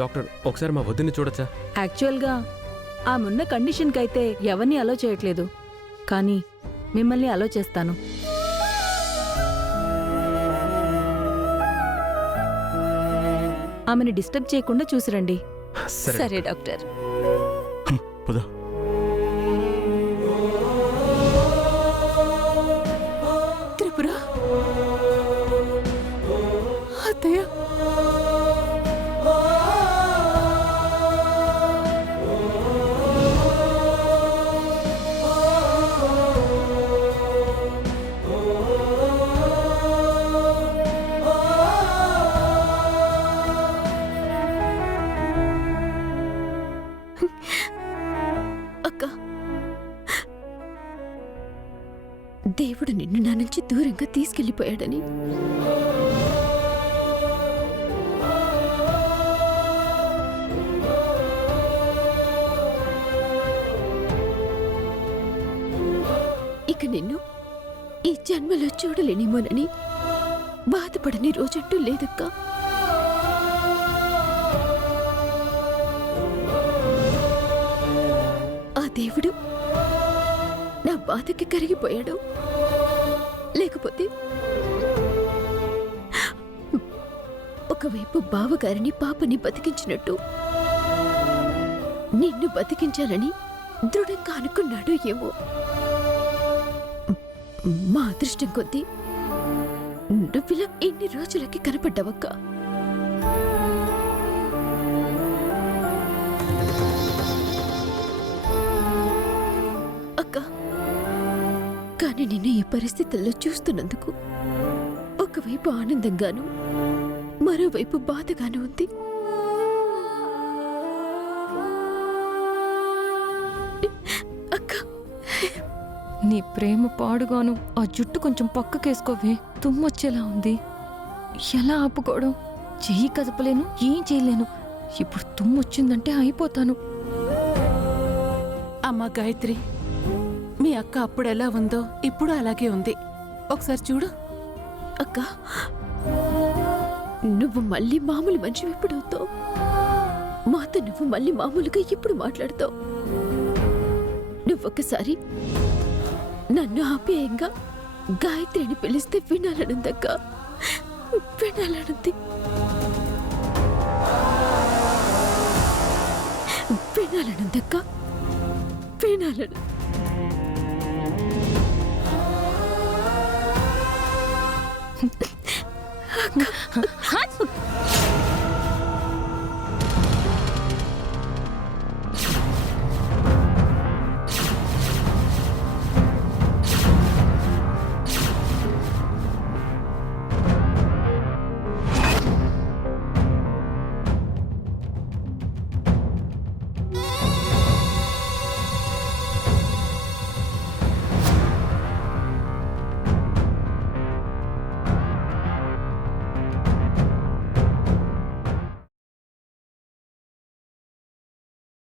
Doctor ఒకసారి మా వదిన్ని చూడొచ్చా? యాక్చువల్గా ఆమెన్న కండిషన్కైతే ఎవరిని అలో చేయట్లేదు, కానీ మిమ్మల్ని అలో చేస్తాను. ఆమెను డిస్టర్బ్ చేయకుండా చూసిరండి. సరే డాక్టర్. పద. త్రిపుర అత్తయ్య, అక్క, దేవుడు నిన్ను నా నుంచి దూరంగా తీసుకెళ్లిపోయాడని ఇక నిన్ను ఈ జన్మలో చూడలేనేమోనని బాధపడని రోజంటూ లేదక్కా. ఆ దేవుడు నా బాధకి కరిగిపోయాడు, లేకపోతే ఒకవైపు బావగారిని పాపని బతికించినట్టు నిన్ను బతికించాలని దృఢంగా అనుకున్నాడు ఏమో. మా అదృష్టం కొద్దీ నువ్విలా ఎన్ని రోజులకి కనపడ్డావక్క. అక్క, కానీ నిన్ను ఈ పరిస్థితుల్లో చూస్తున్నందుకు ఒకవైపు ఆనందంగాను మరోవైపు బాధగాను ఉంది. అక్క, నీ ప్రేమ పాడుగాను ఆ జుట్టు కొంచెం పక్కకేసుకోవే, తుమ్మొచ్చేలా ఉంది. ఎలా ఆపుకోవడం? చెయ్యి కదపలేను, ఏం చేయలేను. ఇప్పుడు తుమ్మొచ్చిందంటే అయిపోతాను. అమ్మా గాయత్రి, మీ అక్క అప్పుడు ఎలా ఉందో ఇప్పుడు అలాగే ఉంది, ఒకసారి చూడు. అక్క, నువ్వు మళ్ళీ మామూలు మనిషి ఎప్పుడవుతావు? మాతో నువ్వు మళ్ళీ మామూలుగా ఎప్పుడు మాట్లాడతావు? నువ్వొక్కసారి నన్ను ఆప్యాయంగా గాయత్రి అని పిలిస్తే వినాలనుందక్క, వినాలనుంది, వినాలనుందక్క, వినాలను. అక్క